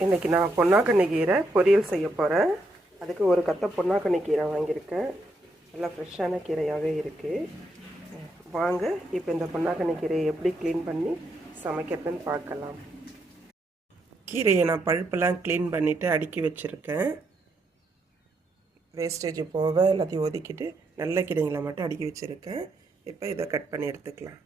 இன்றைக்கி நான் பொன்னாங்கண்ணி கீரை பொரியல் செய்ய போகிறேன். அதுக்கு ஒரு கத்தை பொன்னாங்கண்ணி கீரை வாங்கியிருக்கேன். நல்லா ஃப்ரெஷ்ஷான கீரையாகவே இருக்குது. வாங்க இப்போ இந்த பொன்னாங்கண்ணி கீரையை எப்படி க்ளீன் பண்ணி சமைக்கிறதுன்னு பார்க்கலாம். கீரையை நான் பழுப்பெல்லாம் க்ளீன் பண்ணிவிட்டு அடுக்கி வச்சுருக்கேன். வேஸ்டேஜ் போக எல்லாத்தையும் ஒதுக்கிட்டு நல்ல கீரைங்களை மட்டும் அடுக்கி வச்சுருக்கேன். இப்போ இதை கட் பண்ணி எடுத்துக்கலாம்.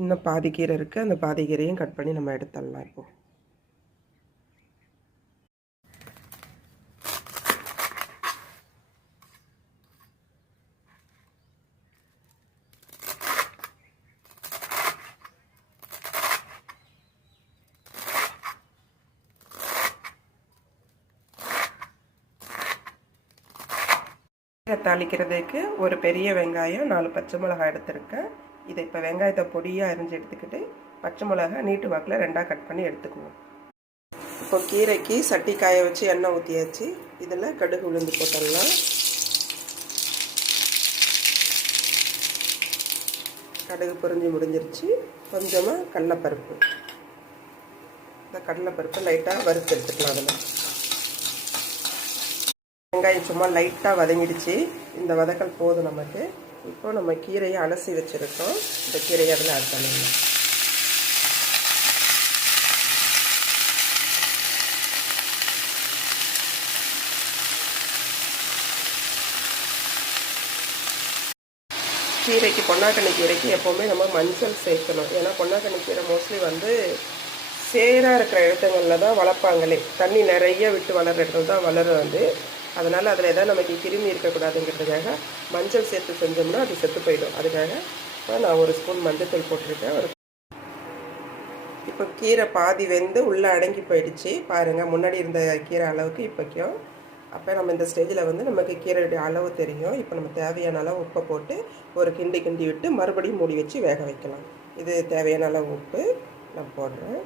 இன்னும் பாதி கீரை இருக்குது. அந்த பாதி கீரையும் கட் பண்ணி நம்ம எடுத்துடலாம். இப்போது தாளிக்கிறதுக்கு ஒரு பெரிய வெங்காயம் 4 பச்சை மிளகாய் எடுத்துருக்கேன். இதை இப்போ வெங்காயத்தை பொடியாக அரிஞ்சு எடுத்துக்கிட்டு பச்சை மிளகாய் நீட்டு வாக்கில் 2ஆக கட் பண்ணி எடுத்துக்குவோம். இப்போ கீரைக்கு சட்டி காய வச்சு எண்ணெய் ஊற்றியாச்சு. இதில் கடுகு உளுந்து போட்டுடலாம். கடுகு பொரிஞ்சு முடிஞ்சிருச்சு. கொஞ்சமாக கடலைப்பருப்பு. இந்த கடலைப்பருப்பை லைட்டாக வறுத்து எடுத்துக்கலாம். அதில் வெங்காயம் சும்மா லைட்டாக வதங்கிடுச்சு. இந்த வதக்கல் போதும் நமக்கு. இப்போ நம்ம கீரையை அலசி வச்சுருக்கோம். இந்த கீரையை அதில் ஆட் பண்ணிடலாம். கீரைக்கு பொன்னாங்கண்ணி கீரைக்கு எப்போவுமே நம்ம மஞ்சள் சேர்க்கணும். ஏன்னா பொன்னாங்கண்ணி கீரை மோஸ்ட்லி சேராக இருக்கிற இடத்துங்களில் தான் வளர்ப்பாங்களே. தண்ணி நிறைய விட்டு வளர்கிற இடத்துல தான் வளரும். அதனால் அதில் எதாவது நமக்கு கிருமி இருக்கக்கூடாதுங்கிறதுக்காக மஞ்சள் சேர்த்து செஞ்சோம்னா அது செத்து போயிடும். அதுக்காக நான் ஒரு ஸ்பூன் மஞ்சள் போட்டிருக்கேன். இப்போ கீரை பாதி வெந்து உள்ளே அடங்கி போயிடுச்சு. பாருங்கள், முன்னாடி இருந்த கீரை அளவுக்கு இப்போக்கும். அப்போ நம்ம இந்த ஸ்டேஜில் நமக்கு கீரையுடைய அளவு தெரியும். இப்போ நம்ம தேவையான அளவு உப்பை போட்டு ஒரு கிண்டி விட்டு மறுபடியும் மூடி வச்சு வேக வைக்கலாம். இது தேவையான அளவு உப்பு நான் போடுறேன்.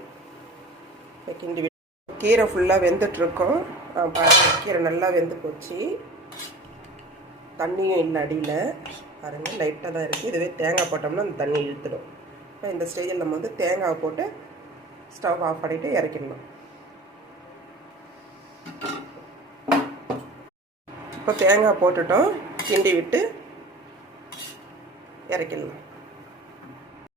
இப்போ கிண்டி கீரை ஃபுல்லாக வெந்துட்டுருக்கோம். பாருங்கள், கீரை நல்லா வெந்து போச்சு. தண்ணியும் இல்லை அடியில். பாருங்கள், லைட்டாக தான் இருக்குது. இதுவே தேங்காய் போட்டோம்னா அந்த தண்ணி இழுத்துடும். இப்போ இந்த ஸ்டேஜில் நம்ம தேங்காவை போட்டு ஸ்டவ் ஆஃப் பண்ணிவிட்டு இறக்கிடணும். இப்போ தேங்காய் போட்டுட்டோம். கிண்டி விட்டு இறக்கிடலாம்.